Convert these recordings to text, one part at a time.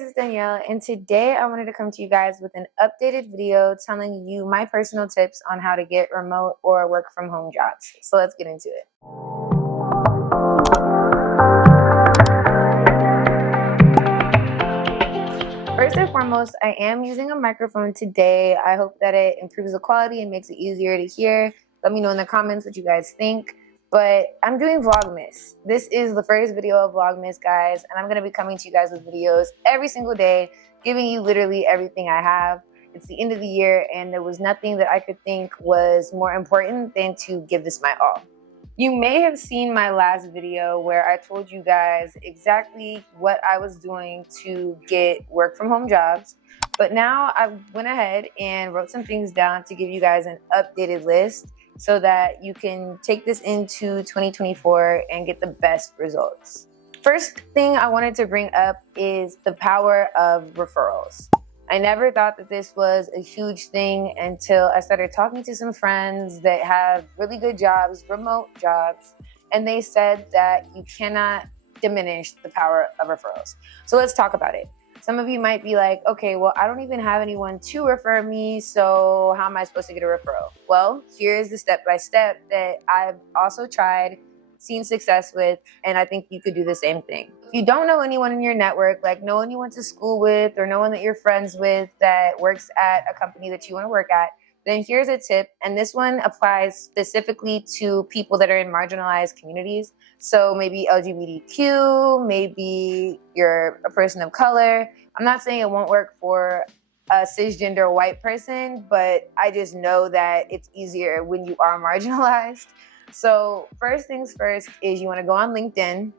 guys, it's Danielle, and today I wanted to come to you guys with an updated video telling you my personal tips on how to get remote or work from home jobs. So let's get into it. First and foremost, I am using a microphone today. I hope that it improves the quality and makes it easier to hear. Let me know in the comments what you guys think. But I'm doing Vlogmas. This is the first video of Vlogmas, guys, and I'm going to be coming to you guys with videos every single day, giving you literally everything I have. It's the end of the year, and there was nothing that I could think was more important than to give this my all. You may have seen my last video where I told you guys exactly what I was doing to get work from home jobs, but now I went ahead and wrote some things down to give you guys an updated list so that you can take this into 2024 and get the best results. First thing I wanted to bring up is the power of referrals. I never thought that this was a huge thing until I started talking to some friends that have really good jobs, remote jobs, and they said that you cannot diminish the power of referrals. So let's talk about it. Some of you might be like, okay, well, I don't even have anyone to refer me, so how am I supposed to get a referral? Well, here's the step-by-step that I've also tried, seen success with, and I think you could do the same thing. If you don't know anyone in your network, like no one you went to school with or no one that you're friends with that works at a company that you want to work at, then here's a tip, and this one applies specifically to people that are in marginalized communities. So maybe LGBTQ, maybe you're a person of color. I'm not saying it won't work for a cisgender white person, but I just know that it's easier when you are marginalized. So first things first is you want to go on LinkedIn,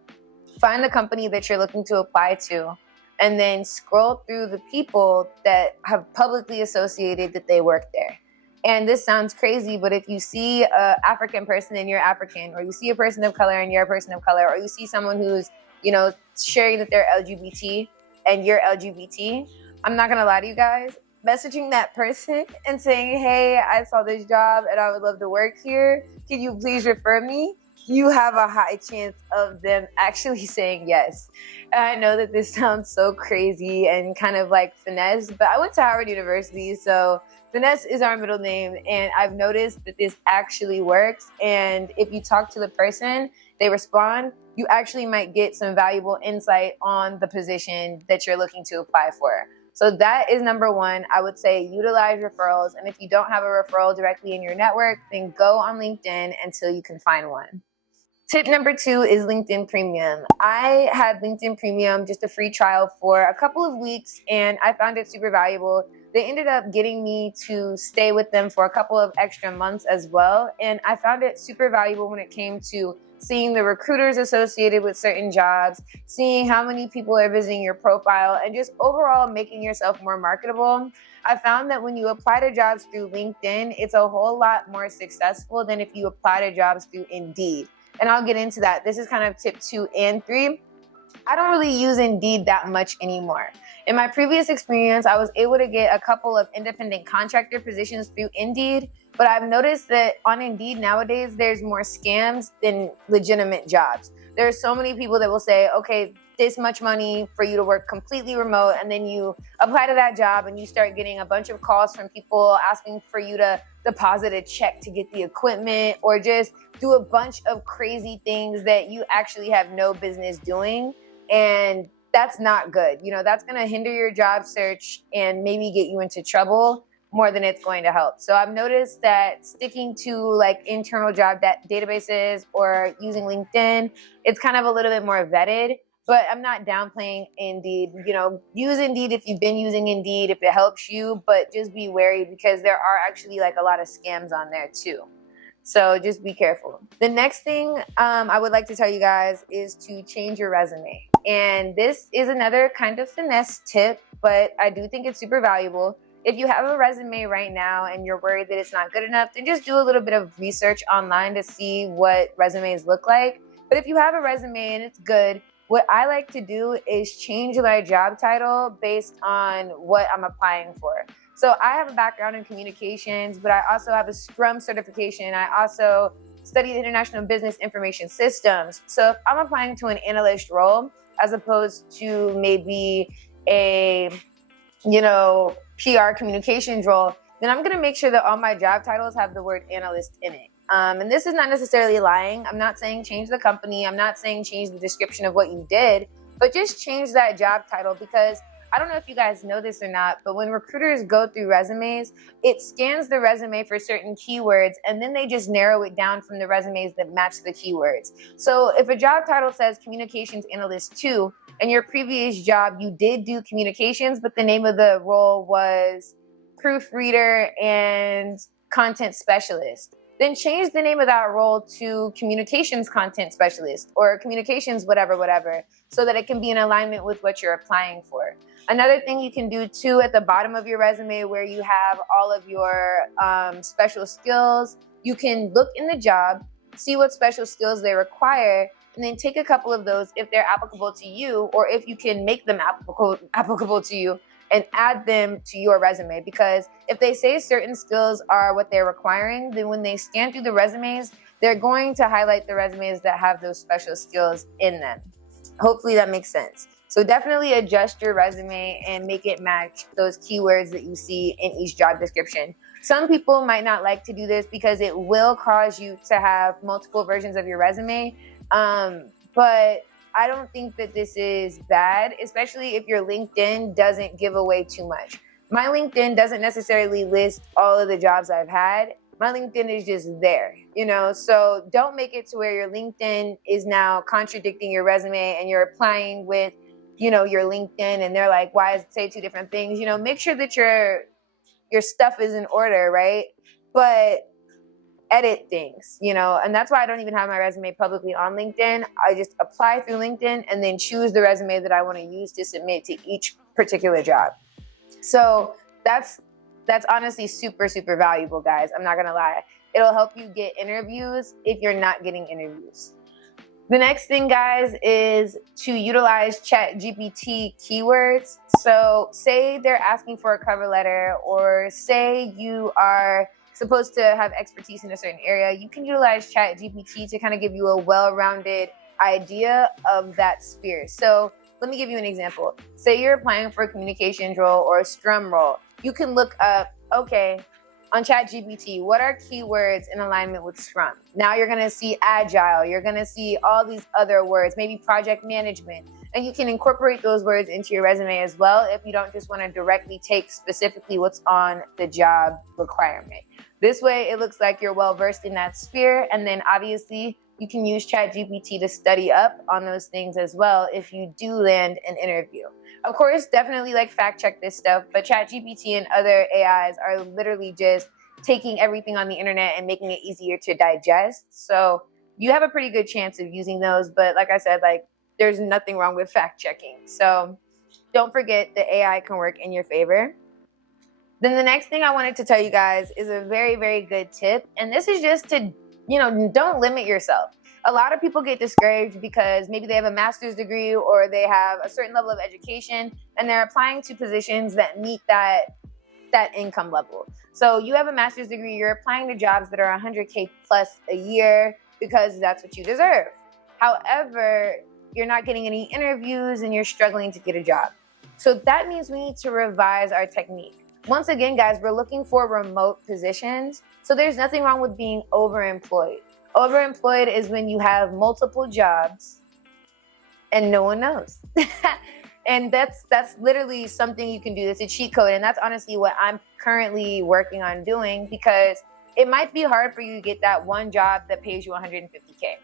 find the company that you're looking to apply to, and then scroll through the people that have publicly associated that they work there. And this sounds crazy, but if you see an African person and you're African, or you see a person of color and you're a person of color, or you see someone who's, sharing that they're LGBT and you're LGBT, I'm not gonna lie to you guys, messaging that person and saying, hey, I saw this job and I would love to work here. Can you please refer me? You have a high chance of them actually saying yes. And I know that this sounds so crazy and kind of like finesse, but I went to Howard University, so finesse is our middle name, and I've noticed that this actually works. And if you talk to the person, they respond, you actually might get some valuable insight on the position that you're looking to apply for. So that is number one. I would say utilize referrals. And if you don't have a referral directly in your network, then go on LinkedIn until you can find one. Tip number two is LinkedIn Premium. I had LinkedIn Premium, just a free trial for a couple of weeks, and I found it super valuable. They ended up getting me to stay with them for a couple of extra months as well. And I found it super valuable when it came to seeing the recruiters associated with certain jobs, seeing how many people are visiting your profile, and just overall making yourself more marketable. I found that when you apply to jobs through LinkedIn, it's a whole lot more successful than if you apply to jobs through Indeed. And I'll get into that. This is kind of tip 2 and 3. I don't really use Indeed that much anymore. In my previous experience, I was able to get a couple of independent contractor positions through Indeed, but I've noticed that on Indeed nowadays, there's more scams than legitimate jobs. There are so many people that will say, okay, this much money for you to work completely remote, and then you apply to that job and you start getting a bunch of calls from people asking for you to deposit a check to get the equipment, or just do a bunch of crazy things that you actually have no business doing. And that's not good. That's going to hinder your job search and maybe get you into trouble more than it's going to help. So I've noticed that sticking to like internal job databases or using LinkedIn, it's kind of a little bit more vetted. But I'm not downplaying Indeed. Use Indeed if you've been using Indeed, if it helps you, but just be wary because there are actually like a lot of scams on there too. So just be careful. The next thing I would like to tell you guys is to change your resume. And this is another kind of finesse tip, but I do think it's super valuable. If you have a resume right now and you're worried that it's not good enough, then just do a little bit of research online to see what resumes look like. But if you have a resume and it's good, what I like to do is change my job title based on what I'm applying for. So I have a background in communications, but I also have a Scrum certification. I also studied international business information systems. So if I'm applying to an analyst role, as opposed to maybe a, you know, PR communications role, then I'm going to make sure that all my job titles have the word analyst in it. And this is not necessarily lying. I'm not saying change the company. I'm not saying change the description of what you did, but just change that job title, because I don't know if you guys know this or not, but when recruiters go through resumes, it scans the resume for certain keywords, and then they just narrow it down from the resumes that match the keywords. So if a job title says Communications Analyst 2, and your previous job, you did do communications, but the name of the role was proofreader and content specialist, then change the name of that role to communications content specialist or communications whatever, so that it can be in alignment with what you're applying for. Another thing you can do too, at the bottom of your resume where you have all of your special skills, you can look in the job, see what special skills they require, and then take a couple of those if they're applicable to you, or if you can make them applicable to you, and add them to your resume. Because if they say certain skills are what they're requiring, then when they scan through the resumes, they're going to highlight the resumes that have those special skills in them. Hopefully that makes sense. So definitely adjust your resume and make it match those keywords that you see in each job description. Some people might not like to do this because it will cause you to have multiple versions of your resume. But I don't think that this is bad, especially if your LinkedIn doesn't give away too much. My LinkedIn doesn't necessarily list all of the jobs I've had. My LinkedIn is just there, you know? So don't make it to where your LinkedIn is now contradicting your resume and you're applying with, you know, your LinkedIn and they're like, why does it say two different things? You know, make sure that your stuff is in order, right? But edit things, you know, and that's why I don't even have my resume publicly on LinkedIn. I just apply through LinkedIn and then choose the resume that I want to use to submit to each particular job. So that's honestly super, super valuable, guys. I'm not gonna lie. It'll help you get interviews if you're not getting interviews. The next thing, guys, is to utilize ChatGPT keywords. So say they're asking for a cover letter, or say you are supposed to have expertise in a certain area, you can utilize ChatGPT to kind of give you a well-rounded idea of that sphere. So let me give you an example. Say you're applying for a communications role or a Scrum role. You can look up, okay, on ChatGPT, what are keywords in alignment with Scrum? Now you're gonna see Agile, you're gonna see all these other words, maybe project management, and you can incorporate those words into your resume as well if you don't just wanna directly take specifically what's on the job requirement. This way it looks like you're well-versed in that sphere, and then obviously you can use ChatGPT to study up on those things as well if you do land an interview. Of course, definitely like fact check this stuff, but ChatGPT and other AIs are literally just taking everything on the internet and making it easier to digest. So you have a pretty good chance of using those, but like I said, like there's nothing wrong with fact checking. So don't forget the AI can work in your favor. Then the next thing I wanted to tell you guys is a very, very good tip. And this is just to, you know, don't limit yourself. A lot of people get discouraged because maybe they have a master's degree or they have a certain level of education and they're applying to positions that meet that income level. So you have a master's degree, you're applying to jobs that are 100K plus a year because that's what you deserve. However, you're not getting any interviews and you're struggling to get a job. So that means we need to revise our technique. Once again, guys, we're looking for remote positions. So there's nothing wrong with being overemployed. Overemployed is when you have multiple jobs and no one knows. And that's literally something you can do. It's a cheat code. And that's honestly what I'm currently working on doing, because it might be hard for you to get that one job that pays you 150K.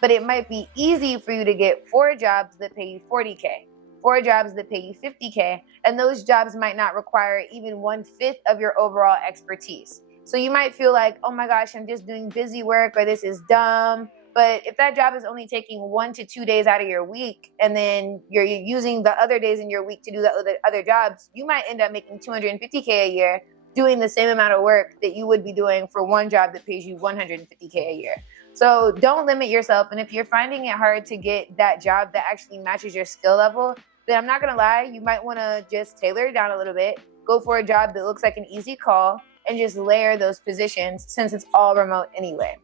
But it might be easy for you to get 4 jobs that pay you 40K. 4 jobs that pay you 50K, and those jobs might not require even 1/5 of your overall expertise. So you might feel like, oh my gosh, I'm just doing busy work, or this is dumb. But if that job is only taking 1 to 2 days out of your week, and then you're using the other days in your week to do the other jobs, you might end up making 250K a year doing the same amount of work that you would be doing for one job that pays you 150K a year. So don't limit yourself. And if you're finding it hard to get that job that actually matches your skill level, then I'm not gonna lie, you might wanna just tailor it down a little bit, go for a job that looks like an easy call, and just layer those positions since it's all remote anyway.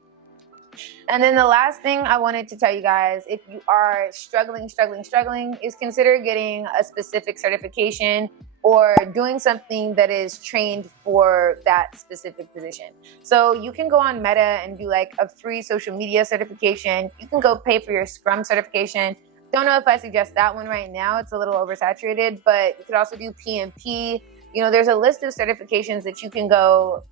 And then the last thing I wanted to tell you guys, if you are struggling, is consider getting a specific certification or doing something that is trained for that specific position. So you can go on Meta and do like a free social media certification. You can go pay for your Scrum certification. Don't know if I suggest that one right now. It's a little oversaturated, but you could also do PMP. You know, there's a list of certifications that you can go,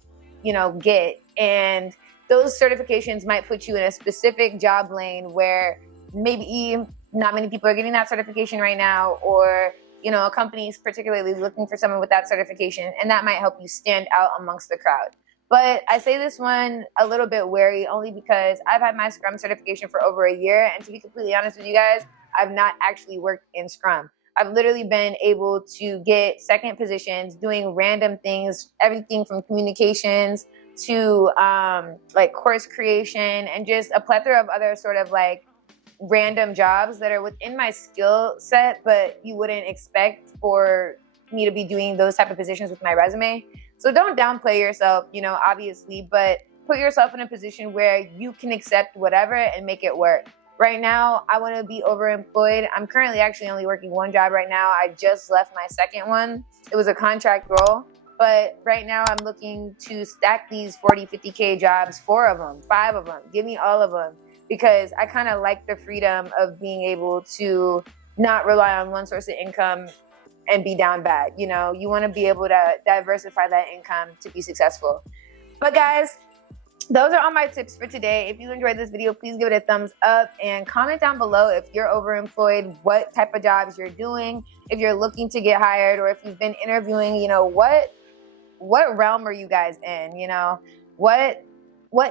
you know, get. And those certifications might put you in a specific job lane where maybe not many people are getting that certification right now, or, you know, a company is particularly looking for someone with that certification, and that might help you stand out amongst the crowd. But I say this one a little bit wary only because I've had my Scrum certification for over a year, and to be completely honest with you guys, I've not actually worked in Scrum. I've literally been able to get second positions doing random things, everything from communications to like course creation and just a plethora of other sort of like random jobs that are within my skill set, but you wouldn't expect for me to be doing those type of positions with my resume. So don't downplay yourself, you know, obviously, but put yourself in a position where you can accept whatever and make it work. Right now, I want to be overemployed. I'm currently actually only working one job right now. I just left my second one. It was a contract role. But right now I'm looking to stack these 40, 50K jobs, 4 of them, 5 of them, give me all of them, because I kind of like the freedom of being able to not rely on one source of income and be down bad. You know, you want to be able to diversify that income to be successful. But guys, those are all my tips for today. If you enjoyed this video, please give it a thumbs up and comment down below if you're overemployed, what type of jobs you're doing, if you're looking to get hired, or if you've been interviewing, you know, what realm are you guys in? You know, what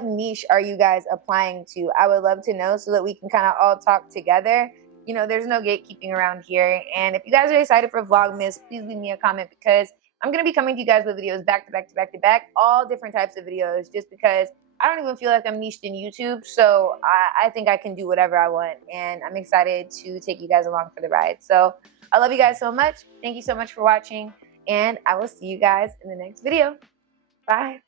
niche are you guys applying to? I would love to know so that we can kind of all talk together. You know, there's no gatekeeping around here. And if you guys are excited for Vlogmas, please leave me a comment, because I'm going to be coming to you guys with videos back to back, all different types of videos, just because I don't even feel like I'm niched in YouTube. So I think I can do whatever I want. And I'm excited to take you guys along for the ride. So I love you guys so much. Thank you so much for watching. And I will see you guys in the next video. Bye.